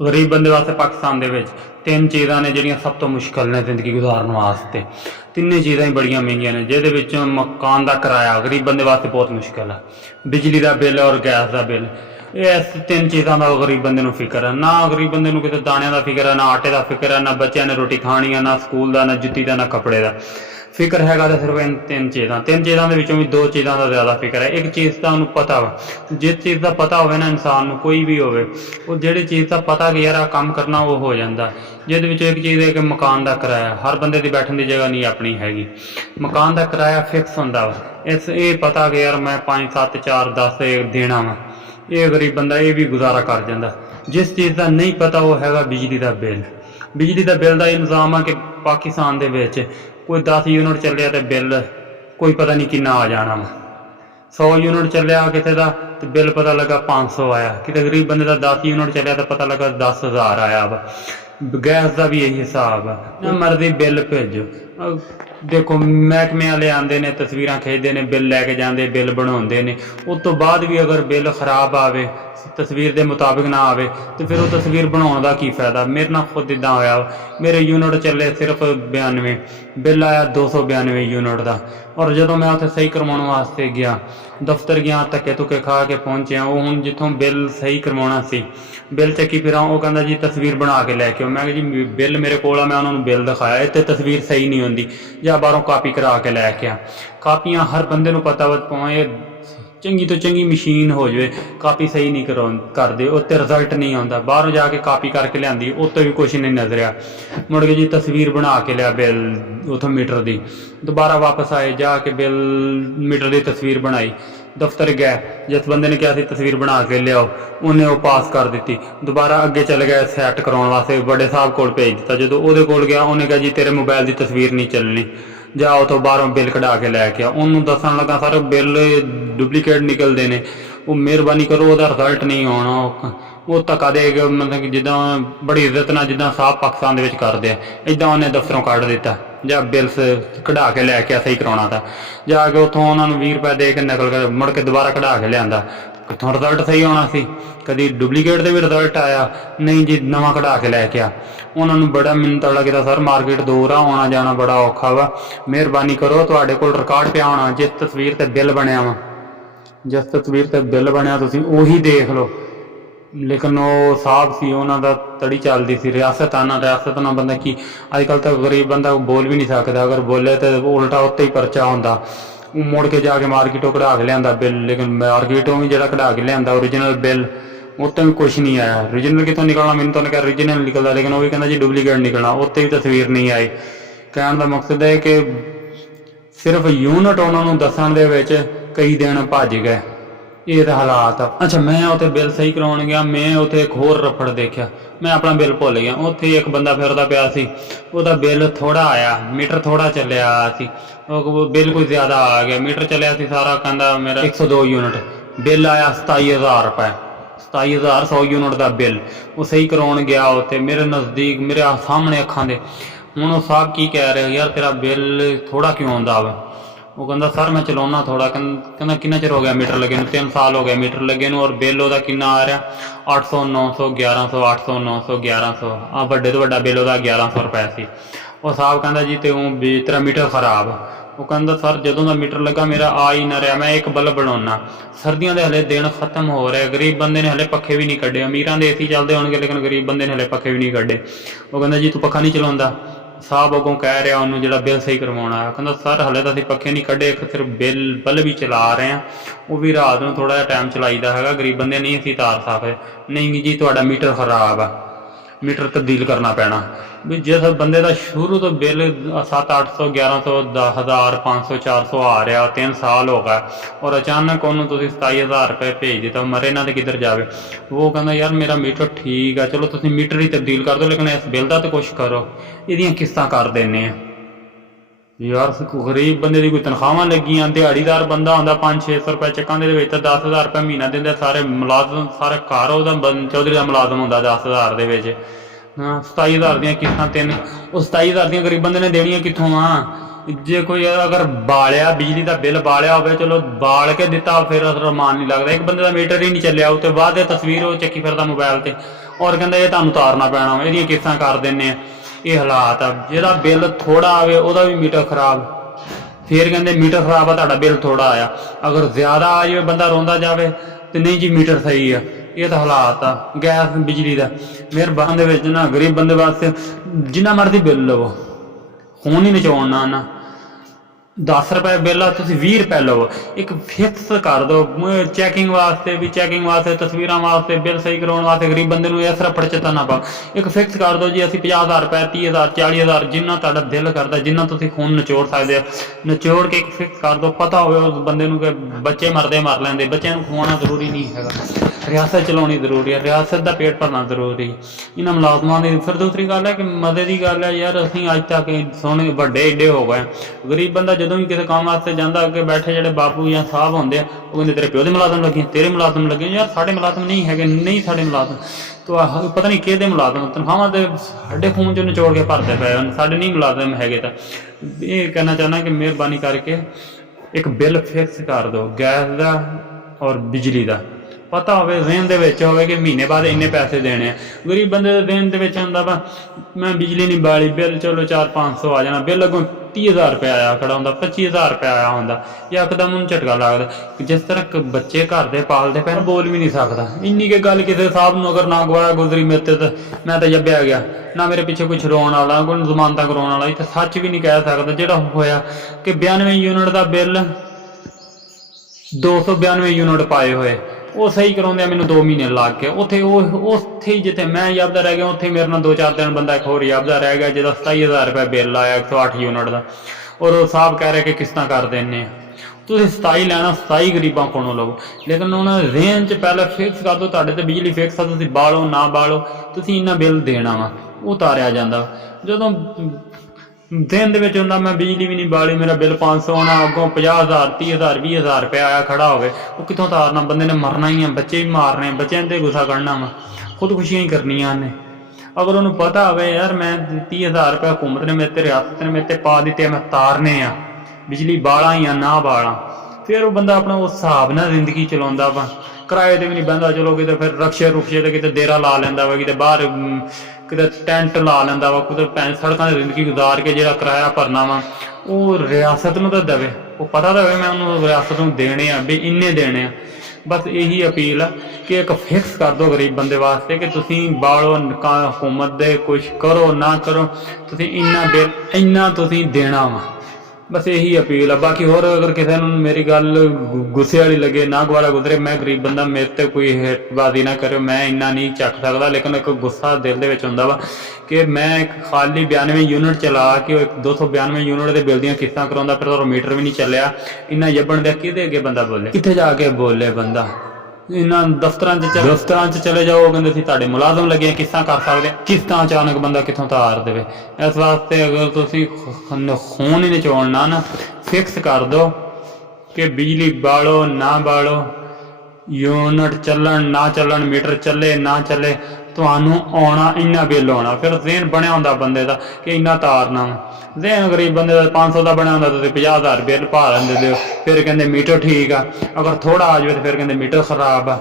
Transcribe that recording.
गरीब बंदे वास्ते पाकिस्तान दे विच तीन चीज़ां ने जिहड़ियां सब तो मुश्किल ने जिंदगी गुजारन वास्ते। तिन्ने चीज़ां ही बड़ियां महंगियां ने, जिहदे विच मकान का किराया गरीब बंदे वास्ते बहुत मुश्किल है, बिजली का बिल और गैस का बिल। इस तीन चीज़ों का गरीब बंदे नूं फिक्र है ना। गरीब बंदे नूं किते दाणियां का फिक्र है, ना आटे का फिक्र है, ना बच्चों ने रोटी खानी है, ना स्कूल का, ना जुत्ती का, ना कपड़े का फिक्र हैगा। तो सिर्फ इन तीन चीज़ों के विचों भी दो चीज़ों का ज़्यादा फिक्र है। एक चीज़ का उन्हें पता वा, जिस चीज़ का पता होवे ना इंसान नूं, कोई भी होवे, वो जिहड़ी चीज़ का पता कि यार आ काम करना वो हो जाता। जिहदे विच एक चीज़ है कि मकान का किराया, हर बंदे की बैठने की जगह नहीं अपनी हैगी। मकान का किराया फिक्स होंदा वा, इस ये पता कि यार मैं 5 7 4 10 देना वा, ये गरीब बंदा ये भी गुजारा कर जाता। जिस चीज़ का नहीं पता वो हैगा बिजली का बिल। बिजली का बिल का इंतजाम है कि पाकिस्तान दे विच कोई 10 यूनिट चलिया तो बिल कोई पता नहीं किन्ना आ जाना वा। 100 यूनिट चलिया किसी का तो बिल पता लगा 500 आया, किसी गरीब बंदे का 10 यूनिट चलिया तो पता लगा 10,000 आया वा। गैस का भी यही हिसाब है, जो मर्जी बिल भेजो। देखो महकमे वाले आते हैं, तस्वीर खिंचते हैं, बिल लैके जाते, बिल बनाते हैं, उस तो बाद भी अगर बिल खराब आवे, तस्वीर के मुताबिक ना आवे, तो फिर वो तस्वीर बनाने का की फायदा। मेरे ना खुद इदा होया, मेरे यूनिट चले सिर्फ 92, बिल आया 292 यूनिट का। और जो मैं उत्थे सही करवाने वास्ते गया, दफ्तर गया, धक्के धुक्के खा के पहुंचया, वो हूँ जितों बिल सही करवाना सी, बिल चक्की फिर वो कहता जी तस्वीर बना के लैके आओ। मैं जी बिल मेरे को, मैं उन्होंने बिल दिखाया, इतने तस्वीर सही नहीं होंगी, या बाहरों कापी करा के लैके आ। कापियां हर बंदे को पता भावें चंगी तो चंगी मशीन हो जाए, कापी सही नहीं करते, उत्ते रिजल्ट नहीं आता। बाहरों जाके कापी करके लियांदी, उत्ते भी कुछ नहीं नजरिया। मुड़ के जी तस्वीर बना के लिया बिल उतों मीटर की, दोबारा वापस आए, जाके बिल मीटर की तस्वीर बनाई, दफ्तर गए, जिस बंदे ने कहा तस्वीर बना के लियाओ उन्हें वो पास कर दी। दोबारा अगे चले गए सैट करवाने वास्ते, बड़े साहब को भेज दिता। जो वो कोल गया उन्हें कहा जी तेरे मोबाइल की तस्वीर नहीं चलनी, जाओ तो बाहरों बिल कढ़ा के लैके आ। उन्होंने दसन लगा सर बिल डुप्लीकेट निकलते हैं, वो मेहरबानी करो वह रिजल्ट नहीं आना, वो धक्का दे के मतलब कि जिदा बड़ी इज्जत ना जिदा साहब पाकिस्तान के करते हैं, इदा उन्हें दफ्तरों कढ़ दिता। जा बिल कढ़ा के लैके सही करवाना था, जाके उतों उन्होंने 20 रुपए दे के निकल के मुड़ के दोबारा कढ़ा के लिया, कितों रिजल्ट सही होना सी। कभी डुप्लीकेट से भी रिजल्ट आया नहीं जी, नवा कढ़ा के लैके आ। उन्होंने बड़ा मिन्नत वाला किया, सर मार्केट दूर आ, आना जाना बड़ा औखा वा, मेहरबानी करो तुहाडे कोल रिकॉर्ड पिया होना, जिस तस्वीर ते बिल बनया वा, जिस तस्वीर ते बिल बनया तुसीं उही देख लो। लेकिन वो साहब सी, उन्होंने तड़ी चलती सी, रियासत आना रियासत ना बंदा की। अजकल तो गरीब बंदा बोल भी नहीं सकता, अगर बोले तो उल्टा उत्ते ही परचा होंदा। मुड़ के जाके मार्केटों कढ़ा के लिया बिल, लेकिन मार्केटों भी जो कढ़ा के लिया ओरिजिनल बिल उत्ते भी कुछ नहीं आया। ओरिजिनल कितों निकलना, मैंने तो क्या ओरिजिनल निकलता, लेकिन वो भी कहना जी डुप्लीकेट निकलना, उत्ते भी तस्वीर नहीं आई। कहने का मकसद है कि सिर्फ यूनिट उन्होंने दसन दे विच कई दिन भज गए, ये तो हालात आ। अच्छा मैं उत्थे बिल सही करवाने गया, मैं उत्थे एक होर रफड़ देखा, मैं अपना बिल भुल गया। उत्थे एक बंदा फिरदा पिया सी, उसका बिल थोड़ा आया, मीटर थोड़ा चलिया सी, बिल कोई ज़्यादा आ गया। मीटर चलिया सी सारा, कहता मेरा 102 यूनिट, बिल आया 27,000 रुपये, 27,000 100 यूनिट का बिल। वो सही करवाने गया उत्थे मेरे नज़दीक, मेरे सामने अखां दे। हुण वो साहब की कह रहे यार तेरा बिल थोड़ा क्यों आंदा वा? वो कहता सर मैं चलाना थोड़ा। कहना कितना चिर हो गया मीटर लगे, 3 साल हो गए मीटर लगे, और बिल वह कितना आ रहा 800 900 1100 800 900 1100, आ बड़े तो बड़ा बिल वह 1100 रुपए से। वो साहब कहता जी तो तेरा मीटर खराब। वो कहता सर जदों का मीटर लगा मेरा आ ही ना रहा, मैं एक बल्ब बनाना, सर्दियों के हले दिन खत्म हो रहे, गरीब बंदे ने हले पखे भी नहीं कढ़े, अमीरां दे एसी चलते होंगे लेकिन गरीब बंदे ने हले पखे भी नहीं कढ़े। वो कहता जी तू पखा नहीं चलाता? साहब अगों कह रहा उन्होंने जो बिल सही करवाना है, कहता सर हले तो अभी पखे नहीं कढ़े, सिर्फ बिल बल्ब भी चला रहे हैं, वो भी रात में थोड़ा जहा टाइम चलाईदा है, गरीब बंदे नहीं असी तार सकते। नहीं जी थोड़ा मीटर खराब है, मीटर तब्दील करना पैना। भी जिस बंदे का शुरू तो बिल 700 800 1100 10,000 500 400 आ रहा, 3 साल हो गए, और अचानक उन्होंने 27,000 रुपये भेज दिता, मरे ना तो किधर जाए। वो कहना यार मेरा मीटर ठीक है, चलो तुम मीटर ही तब्दील कर दो, लेकिन इस बिल का तो कुछ करो, ये किस्तां कर देने यार। गरीब बंदे की कोई तनख्वाह लगियां, दिहाड़ीदार बंदा होंदा 500-600 रुपये चक्कां दे विच, 10,000 रुपये महीना देंदे सारे मुलाजम, सारे घर वह चौधरी का मुलाजम होंदा 10,000 दे विच। 27,000 दी किस्तां 3, वो 27,000 दी गरीब बंदे ने देनियां कित्थों आ? जे कोई अगर बालिया बिजली का बिल बालिया हो, चलो बाल के दिता फिर रमान नहीं लगता। एक बंदे का मीटर ही नहीं चलिया, उसके बाद तस्वीर वो चक्की फिरदा मोबाइल से, ਔਰ ਕਹਿੰਦਾ ਇਹ ਤੁਹਾਨੂੰ ਉਤਾਰਨਾ ਪੈਣਾ ਵਾ, ਇਹਦੀਆਂ ਕਿਸ਼ਤਾਂ ਕਰ ਦਿੰਦੇ ਆ। ਇਹ ਹਾਲਾਤ ਆ। ਜਿਹਦਾ ਬਿੱਲ ਥੋੜਾ ਆਵੇ ਉਹਦਾ ਵੀ ਮੀਟਰ ਖਰਾਬ, ਫਿਰ ਕਹਿੰਦੇ ਮੀਟਰ ਖਰਾਬ ਆ ਤੁਹਾਡਾ ਬਿੱਲ ਥੋੜਾ ਆਇਆ। ਅਗਰ ਜ਼ਿਆਦਾ ਆ ਜਾਵੇ ਬੰਦਾ ਰੋਂਦਾ ਜਾਵੇ ਤੇ ਨਹੀਂ ਜੀ ਮੀਟਰ ਸਹੀ ਆ। ਇਹ ਤਾਂ ਹਾਲਾਤ ਆ ਗੈਸ ਬਿਜਲੀ ਦਾ। ਮਿਹਰਬਾਨ ਦੇ ਵਿੱਚ ਨਾ ਗਰੀਬ ਬੰਦੇ ਵਾਸਤੇ ਜਿੰਨਾ ਮਰਜ਼ੀ ਬਿੱਲ ਲਵੋ, ਖੂਨ ਹੀ ਨਚਾਉਣਾ ਨਾ। 10 ਰੁਪਏ ਬਿੱਲ ਆ, ਤੁਸੀਂ 20 ਰੁਪਏ ਲਵੋ। ਇੱਕ ਫਿਕਸ ਕਰ ਦਿਓ ਚੈਕਿੰਗ ਵਾਸਤੇ ਵੀ, ਚੈਕਿੰਗ ਵਾਸਤੇ, ਤਸਵੀਰਾਂ ਵਾਸਤੇ, ਬਿੱਲ ਸਹੀ ਕਰਾਉਣ ਵਾਸਤੇ ਗਰੀਬ ਬੰਦੇ ਨੂੰ ਇਸ ਤਰ੍ਹਾਂ ਪੜਚਤਾ ਨਾ ਪਾਓ। ਇੱਕ ਫਿਕਸ ਕਰ ਦਿਓ ਜੀ ਅਸੀਂ 50,000 ਰੁਪਏ, 30,000, 40,000 ਜਿੰਨਾ ਤੁਹਾਡਾ ਦਿਲ ਕਰਦਾ, ਜਿੰਨਾ ਤੁਸੀਂ ਖੂਨ ਨਿਚੋੜ ਸਕਦੇ ਆ ਨਿਚੋੜ ਕੇ ਇੱਕ ਫਿਕਸ ਕਰ ਦਿਓ। ਪਤਾ ਹੋਵੇ ਉਸ ਬੰਦੇ ਨੂੰ ਕਿ ਬੱਚੇ ਮਰਦੇ ਮਰ ਲੈਂਦੇ, ਬੱਚਿਆਂ ਨੂੰ ਖਵਾਉਣਾ ਜ਼ਰੂਰੀ ਨਹੀਂ ਹੈਗਾ, ਰਿਆਸਤ ਚਲਾਉਣੀ ਜ਼ਰੂਰੀ ਹੈ, ਰਿਆਸਤ ਦਾ ਪੇਟ ਭਰਨਾ ਜ਼ਰੂਰੀ ਇਹਨਾਂ ਮੁਲਾਜ਼ਮਾਂ ਦੀ। ਫਿਰ ਦੂਸਰੀ ਗੱਲ ਹੈ ਕਿ ਮਜ਼ੇ ਦੀ ਗੱਲ ਹੈ ਯਾਰ, ਅਸੀਂ ਅੱਜ ਤੱਕ ਸੋਹਣੇ ਵੱਡੇ ਏਡੇ ਹੋ ਗਏ। ਗਰੀਬ ਬੰਦਾ ਜਦੋਂ ਵੀ ਕਿਸੇ ਕੰਮ ਵਾਸਤੇ ਜਾਂਦਾ, ਅੱਗੇ ਬੈਠੇ ਜਿਹੜੇ ਬਾਪੂ ਜਾਂ ਸਾਹਿਬ ਹੁੰਦੇ ਆ, ਉਹ ਕਹਿੰਦੇ ਤੇਰੇ ਪਿਓ ਦੇ ਮੁਲਾਜ਼ਮ ਲੱਗੇ, ਤੇਰੇ ਮੁਲਾਜ਼ਮ ਲੱਗੇ। ਯਾਰ ਸਾਡੇ ਮੁਲਾਜ਼ਮ ਨਹੀਂ ਹੈਗੇ, ਨਹੀਂ ਸਾਡੇ ਮੁਲਾਜ਼ਮ ਤਾਂ ਪਤਾ ਨਹੀਂ ਕਿਹਦੇ ਮੁਲਾਜ਼ਮ, ਤਨਖਾਹਾਂ ਤੇ ਸਾਡੇ ਖੂਨ ਚੋਂ ਨਿਚੋੜ ਕੇ ਭਰਦੇ ਪਏ ਹਨ, ਸਾਡੇ ਨਹੀਂ ਮੁਲਾਜ਼ਮ ਹੈਗੇ। ਤਾਂ ਇਹ ਕਹਿਣਾ ਚਾਹੁੰਦਾ ਕਿ ਮਿਹਰਬਾਨੀ ਕਰਕੇ ਇੱਕ ਬਿੱਲ ਫਿਕਸ ਕਰ ਦਿਓ ਗੈਸ ਦਾ ਔਰ ਬਿਜਲੀ ਦਾ। ਪਤਾ ਹੋਵੇ, ਜ਼ਹਿਨ ਦੇ ਵਿੱਚ ਹੋਵੇ ਕਿ ਮਹੀਨੇ ਬਾਅਦ ਇੰਨੇ ਪੈਸੇ ਦੇਣੇ ਆ। ਗਰੀਬ ਬੰਦੇ ਦੇ ਜ਼ਹਿਨ ਦੇ ਵਿੱਚ ਹੁੰਦਾ ਵਾ ਮੈਂ ਬਿਜਲੀ ਨਹੀਂ ਬਾਲੀ, ਬਿੱਲ ਚਲੋ 400-500 ਆ ਜਾਣਾ, ਬਿੱਲ ਅੱਗੋਂ 30,000 ਰੁਪਏ ਆਇਆ ਖੜਾ ਹੁੰਦਾ, 25,000 ਰੁਪਏ ਆਇਆ ਹੁੰਦਾ, ਜਾਂ ਇੱਕਦਮ ਉਹਨੂੰ ਝਟਕਾ ਲੱਗਦਾ। ਜਿਸ ਤਰ੍ਹਾਂ ਬੱਚੇ ਘਰ ਦੇ ਪਾਲਦੇ ਪਏ, ਬੋਲ ਵੀ ਨਹੀਂ ਸਕਦਾ। ਇੰਨੀ ਕੁ ਗੱਲ ਕਿਸੇ ਸਾਹਿਬ ਨੂੰ ਅਗਰ ਨਾ ਗਵਾਇਆ ਗੁਜ਼ਰੀ ਮੇਰੇ ਤੇ ਤਾਂ ਮੈਂ ਤਾਂ ਜੱਬਿਆ ਗਿਆ ਨਾ, ਮੇਰੇ ਪਿੱਛੇ ਕੁਛ ਰੋਣ ਵਾਲਾ, ਕੋਈ ਜ਼ਮਾਨਤਾਂ ਕਰਾਉਣ ਵਾਲਾ। ਇੱਥੇ ਸੱਚ ਵੀ ਨਹੀਂ ਕਹਿ ਸਕਦਾ। ਜਿਹੜਾ ਹੋਇਆ ਕਿ 92 ਯੂਨਿਟ ਦਾ ਬਿੱਲ 292 ਯੂਨਿਟ ਪਾਏ ਹੋਏ, ਉਹ ਸਹੀ ਕਰਾਉਂਦੇ ਮੈਨੂੰ 2 ਮਹੀਨੇ ਲੱਗ ਗਏ। ਉੱਥੇ ਹੀ ਜਿੱਥੇ ਮੈਂ ਯਾਬਦਾ ਰਹਿ ਗਿਆ, ਉੱਥੇ ਮੇਰੇ ਨਾਲ 2-4 ਦਿਨ ਬੰਦਾ ਇੱਕ ਹੋਰ ਯਾਬਦਾ ਰਹਿ ਗਿਆ, ਜਿਹਦਾ 27,000 ਰੁਪਏ ਬਿੱਲ ਆਇਆ 108 ਯੂਨਿਟ ਦਾ। ਔਰ ਉਹ ਸਾਹਿਬ ਕਹਿ ਰਹੇ ਕਿ ਕਿਸ਼ਤਾਂ ਕਰ ਦਿੰਦੇ ਆ। ਤੁਸੀਂ 27 ਲੈਣਾ, 27 ਗਰੀਬਾਂ ਕੋਲੋਂ ਲਵੋ, ਲੇਕਿਨ ਉਹਨਾਂ ਰੇਂਜ 'ਚ ਪਹਿਲਾਂ ਫਿਕਸ ਕਰ ਦਿਓ। ਤੁਹਾਡੇ ਤੇ ਬਿਜਲੀ ਫਿਕਸ ਆ, ਤੁਸੀਂ ਬਾਲੋ ਨਾ ਬਾਲੋ, ਤੁਸੀਂ ਇੰਨਾ ਬਿੱਲ ਦੇਣਾ ਵਾ, ਉਹ ਉਤਾਰਿਆ ਜਾਂਦਾ। ਜਦੋਂ ਦਿਨ ਦੇ ਵਿੱਚ ਹੁੰਦਾ ਮੈਂ ਬਿਜਲੀ ਵੀ ਨਹੀਂ ਬਾਲੀ, ਮੇਰਾ ਬਿੱਲ 500 ਆਉਣਾ, ਅੱਗੋਂ 50,000, 30,000, 20,000 ਰੁਪਏ ਆਇਆ ਖੜਾ ਹੋਵੇ, ਉਹ ਕਿੱਥੋਂ ਤਾਰਨਾ? ਬੰਦੇ ਨੇ ਮਰਨਾ ਹੀ ਆ, ਬੱਚੇ ਵੀ ਮਾਰਨੇ, ਬੱਚਿਆਂ 'ਤੇ ਗੁੱਸਾ ਕੱਢਣਾ ਵਾ, ਖੁਦਕੁਸ਼ੀਆਂ ਹੀ ਕਰਨੀਆਂ ਨੇ। ਅਗਰ ਉਹਨੂੰ ਪਤਾ ਹੋਵੇ ਯਾਰ ਮੈਂ 30,000 ਰੁਪਏ ਹੁਕੂਮਤ ਨੇ ਮੇਰੇ ਤੇ, ਰਿਆਸਤ ਨੇ ਮੇਰੇ ਤੇ ਪਾ ਦਿੱਤੇ, ਮੈਂ ਤਾਰਨੇ ਆ, ਬਿਜਲੀ ਬਾਲਾਂ ਜਾਂ ਨਾ ਬਾਲਾਂ, ਫਿਰ ਉਹ ਬੰਦਾ ਆਪਣਾ ਉਸ ਹਿਸਾਬ ਨਾਲ ਜ਼ਿੰਦਗੀ ਚਲਾਉਂਦਾ ਵਾ। ਕਿਰਾਏ 'ਤੇ ਵੀ ਨਹੀਂ ਬਹਿੰਦਾ, ਚਲੋ ਕਿਤੇ ਫਿਰ ਰਕਸ਼ੇ 'ਤੇ ਕਿਤੇ ਦੇਰਾ ਲਾ ਲੈਂਦਾ ਵਾ, ਕਿਤੇ ਬਾਹਰ ਕਿਤੇ ਟੈਂਟ ਲਾ ਲੈਂਦਾ ਵਾ, ਕਿਤੇ ਸੜਕਾਂ 'ਤੇ ਜ਼ਿੰਦਗੀ ਗੁਜ਼ਾਰ ਕੇ ਜਿਹੜਾ ਕਿਰਾਇਆ ਭਰਨਾ ਵਾ ਉਹ ਰਿਆਸਤ ਨੂੰ ਤਾਂ ਦੇਵੇ। ਉਹ ਪਤਾ ਤਾਂ ਹੋਵੇ ਮੈਂ ਉਹਨੂੰ ਰਿਆਸਤ ਨੂੰ ਦੇਣੇ ਆ ਵੀ ਇੰਨੇ ਦੇਣੇ ਆ। ਬਸ ਇਹੀ ਅਪੀਲ ਆ ਕਿ ਇੱਕ ਫਿਕਸ ਕਰ ਦਿਓ ਗਰੀਬ ਬੰਦੇ ਵਾਸਤੇ ਕਿ ਤੁਸੀਂ ਬਾਲੋ ਹੁਕੂਮਤ ਦੇ, ਕੁਛ ਕਰੋ ਨਾ ਕਰੋ, ਤੁਸੀਂ ਇੰਨਾ ਤੁਸੀਂ ਦੇਣਾ ਵਾ। ਬਸ ਇਹੀ ਅਪੀਲ ਆ। ਬਾਕੀ ਹੋਰ ਅਗਰ ਕਿਸੇ ਨੂੰ ਮੇਰੀ ਗੱਲ ਗੁੱਸੇ ਵਾਲੀ ਲੱਗੇ, ਨਾ ਗਵਾਰਾ ਗੁਜ਼ਰੇ, ਮੈਂ ਗਰੀਬ ਬੰਦਾ, ਮੇਰੇ ਤੇ ਕੋਈ ਹਿੱਟਬਾਜ਼ੀ ਨਾ ਕਰਿਓ, ਮੈਂ ਇੰਨਾ ਨਹੀਂ ਚੱਕ ਸਕਦਾ। ਲੇਕਿਨ ਇੱਕ ਗੁੱਸਾ ਦਿਲ ਦੇ ਵਿੱਚ ਹੁੰਦਾ ਵਾ ਕਿ ਮੈਂ ਇੱਕ ਖਾਲੀ 92 ਯੂਨਿਟ ਚਲਾ ਕੇ ਉਹ 292 ਯੂਨਿਟ ਦੇ ਬਿੱਲ ਦੀਆਂ ਕਿਸ਼ਤਾਂ ਕਰਾਉਂਦਾ, ਫਿਰ ਉਹ ਮੀਟਰ ਵੀ ਨਹੀਂ ਚੱਲਿਆ। ਇੰਨਾ ਜੱਬਣ ਦੇ ਕਿਹਦੇ ਅੱਗੇ ਬੰਦਾ ਬੋਲੇ? ਕਿੱਥੇ ਜਾ ਕੇ ਬੋਲੇ ਬੰਦਾ? ਇਹਨਾਂ ਦਫ਼ਤਰਾਂ 'ਚ ਚਲੇ ਜਾਓ, ਕਹਿੰਦੇ ਸੀ ਤੁਹਾਡੇ ਮੁਲਾਜ਼ਮ ਲੱਗੇ, ਕਿਸ਼ਤਾਂ ਕਰ ਸਕਦੇ। ਕਿਸ਼ਤਾਂ ਅਚਾਨਕ ਬੰਦਾ ਕਿੱਥੋਂ ਤਾਰ ਦੇਵੇ? ਇਸ ਵਾਸਤੇ ਅਗਰ ਤੁਸੀਂ ਖੂਨ ਹੀ ਨਿਚੋੜਨਾ ਨਾ, ਫਿਕਸ ਕਰ ਦਿਓ ਕਿ ਬਿਜਲੀ ਬਾਲੋ ਨਾ ਬਾਲੋ, ਯੂਨਿਟ ਚੱਲਣ ਨਾ ਚੱਲਣ, ਮੀਟਰ ਚੱਲੇ ਨਾ ਚੱਲੇ, ਤੁਹਾਨੂੰ ਆਉਣਾ ਇੰਨਾ ਬਿੱਲ ਆਉਣਾ। ਫਿਰ ਜ਼ਹਿਨ ਬਣਿਆ ਹੁੰਦਾ ਬੰਦੇ ਦਾ ਕਿ ਇੰਨਾ ਤਾਰਨਾ ਵਾ। ਜ਼ਹਿਨ ਗਰੀਬ ਬੰਦੇ ਦਾ 500 ਦਾ ਬਣਿਆ ਹੁੰਦਾ, ਤੁਸੀਂ 50,000 ਬਿੱਲ ਭਾ ਲੈਂਦੇ ਹੋ। ਫਿਰ ਕਹਿੰਦੇ ਮੀਟਰ ਠੀਕ ਆ, ਅਗਰ ਥੋੜਾ ਆ ਜਾਵੇ ਤਾਂ ਫਿਰ ਕਹਿੰਦੇ ਮੀਟਰ ਖਰਾਬ ਆ।